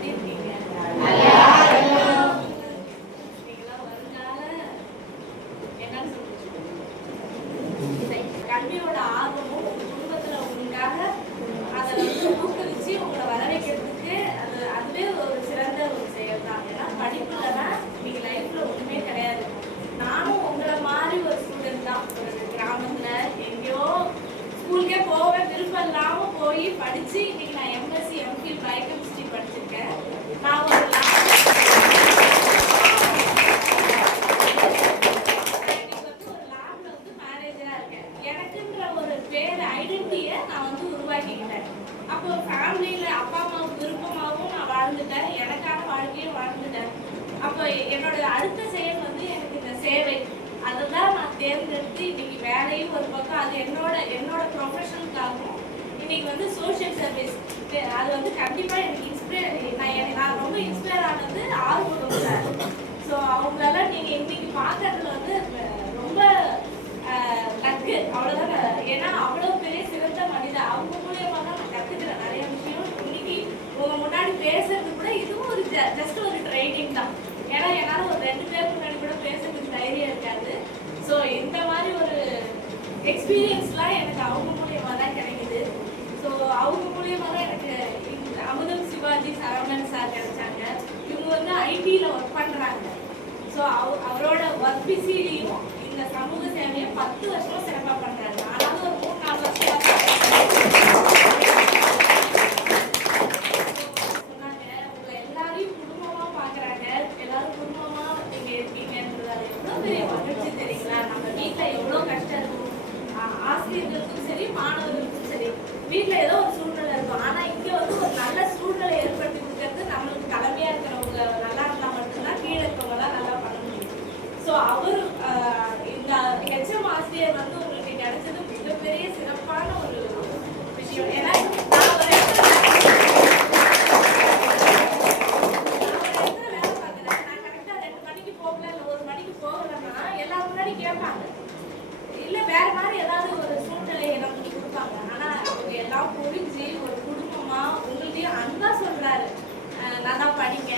எப்படி இருக்கீங்க? நீங்களாம் வருங்கால என்னன்னு சொல்லுங்க. கல்வியோட ஆர்வமும் குடும்பத்துல உங்களுக்காக அதை ஊக்குவிச்சு உங்களை வர வைக்கிறதுக்கு அதுவே ஒரு சிறந்த ஒரு செயல் தான். ஏன்னா படிப்பு இல்லைன்னா இன்னைக்கு லைஃப்ல ஒண்ணுமே கிடையாது. நானும் உங்களை மாதிரி ஒரு ஸ்டூடெண்ட் தான். ஒரு கிராமத்துல எங்கேயோ ஸ்கூலுக்கே போக விருப்பம் இல்லாம போய் படிச்சு இன்னைக்கு நான் எம்எஸ்சி எம்ஃபில் பயோகெமிஸ்ட்ரி படிச்சிருக்கேன். நான் ஒரு லேப்ல வந்து மேனேஜரா இருக்கேன். எனக்குன்ற ஒரு பேர் ஐடென்டிட்டியை நான் வந்து உருவாக்கிக்கிட்டேன். அப்போ ஃபேமிலியில அப்பா அம்மாவுக்கு விருப்பமாகவும் நான் வாழ்ந்துட்டேன், எனக்கான வாழ்க்கையும் வாழ்ந்துட்டேன். அப்போ என்னோட அடுத்த செயல் வந்து எனக்கு இந்த சேவை, அதுதான் நான் தேர்ந்தெடுத்து இன்னைக்கு வேலையும் ஒரு பக்கம், அது என்னோட ப்ரொஃபஷனுக்காகவும் இன்னைக்கு வந்து சோஷியல் சர்வீஸ், அது வந்து கண்டிப்பாக எனக்கு நான் ரொம்ப இன்ஸ்பயர் ஆனது ஆர்வம் சார். ஸோ அவங்களால நீங்கள் இன்னைக்கு பார்க்கறதுல வந்து ரொம்ப லக்கு, அவ்வளோதான். ஏன்னா அவ்வளோ பெரிய சிறந்த மனிதன், அவங்க மூலியமாக தான் நான் கற்றுக்கிறேன் நிறைய விஷயம். இன்னைக்கு உங்க முன்னாடி பேசுறது கூட இதுவும் ஒரு ஜஸ்ட் ஒரு ட்ரைனிங் தான். ஏன்னா என்னால் ஒரு 2 பேருக்கு முன்னாடி கூட பேசுறதுக்கு தைரியம் இருக்காது. ஸோ இந்த மாதிரி ஒரு எக்ஸ்பீரியன்ஸ்லாம் எனக்கு அவங்க மூலியமாக தான் கிடைக்குது. ஸோ அவங்க மூலியமாக தான் எனக்கு அமுதம் சிவாஜி சரவணன் சார் கிடைச்சாங்க. இவங்க வந்து ஐடியில் ஒர்க் பண்ணுறாங்க. ஸோ அவரோட ஒர்க் பிஸிலையும் இந்த சமூக சேவையை 10 வருஷமா சிறப்பாக பண்ணுறாங்க. ஆனாலும் ஒரு 3-4 வருஷம் சொன்னாங்க, உங்களை எல்லாரையும் குடும்பமாக பார்க்குறாங்க, எல்லாரும் குடும்பமாக நீங்கள் இருக்கீங்கன்றது அது எவ்வளோ பெரிய மகிழ்ச்சி தெரியுங்களா? நம்ம வீட்டில் எவ்வளோ கஷ்டம் இருக்கும், ஆசிரியர்களுக்கும் சரி மாணவர்களுக்கும் சரி வீட்டில் ஏதோ ஒரு சூழ்நிலை இருக்கும். ஆனால் இங்கே வந்து ஒரு நல்ல சூழ்நிலை ஏற்படுத்தி கொடுக்கறது நம்மளுக்கு தலைமையாக இருக்கிறவங்க நல்லா இருந்தால் மட்டும்தான் கீழே இருக்கவங்களாம் நல்லா பண்ண முடியும். ஸோ அவர் இந்த ஹெச்எம் ஆசிரியர் வந்து உங்களுக்கு கிடைச்சது மிகப்பெரிய சிறப்பான ஒரு விஷயம். ஏன்னா நான் ஒரு இடத்துல வேலை பார்க்குறேன், நான் கரெக்டாக 2 மணிக்கு போகல, இல்லை 1 மணிக்கு போகலன்னா எல்லாரும் முன்னாடி கேட்பாங்க, இல்லை வேற மாதிரி ஏதாவது ஒரு சூழ்நிலையை நமக்கு கொடுப்பாங்க. ஆனால் அவங்க எல்லாம் புரிஞ்சு ஒரு குடும்பமாக உங்கள்கிட்டயும் அன்பா சொல்றாரு, நல்லா படிங்க,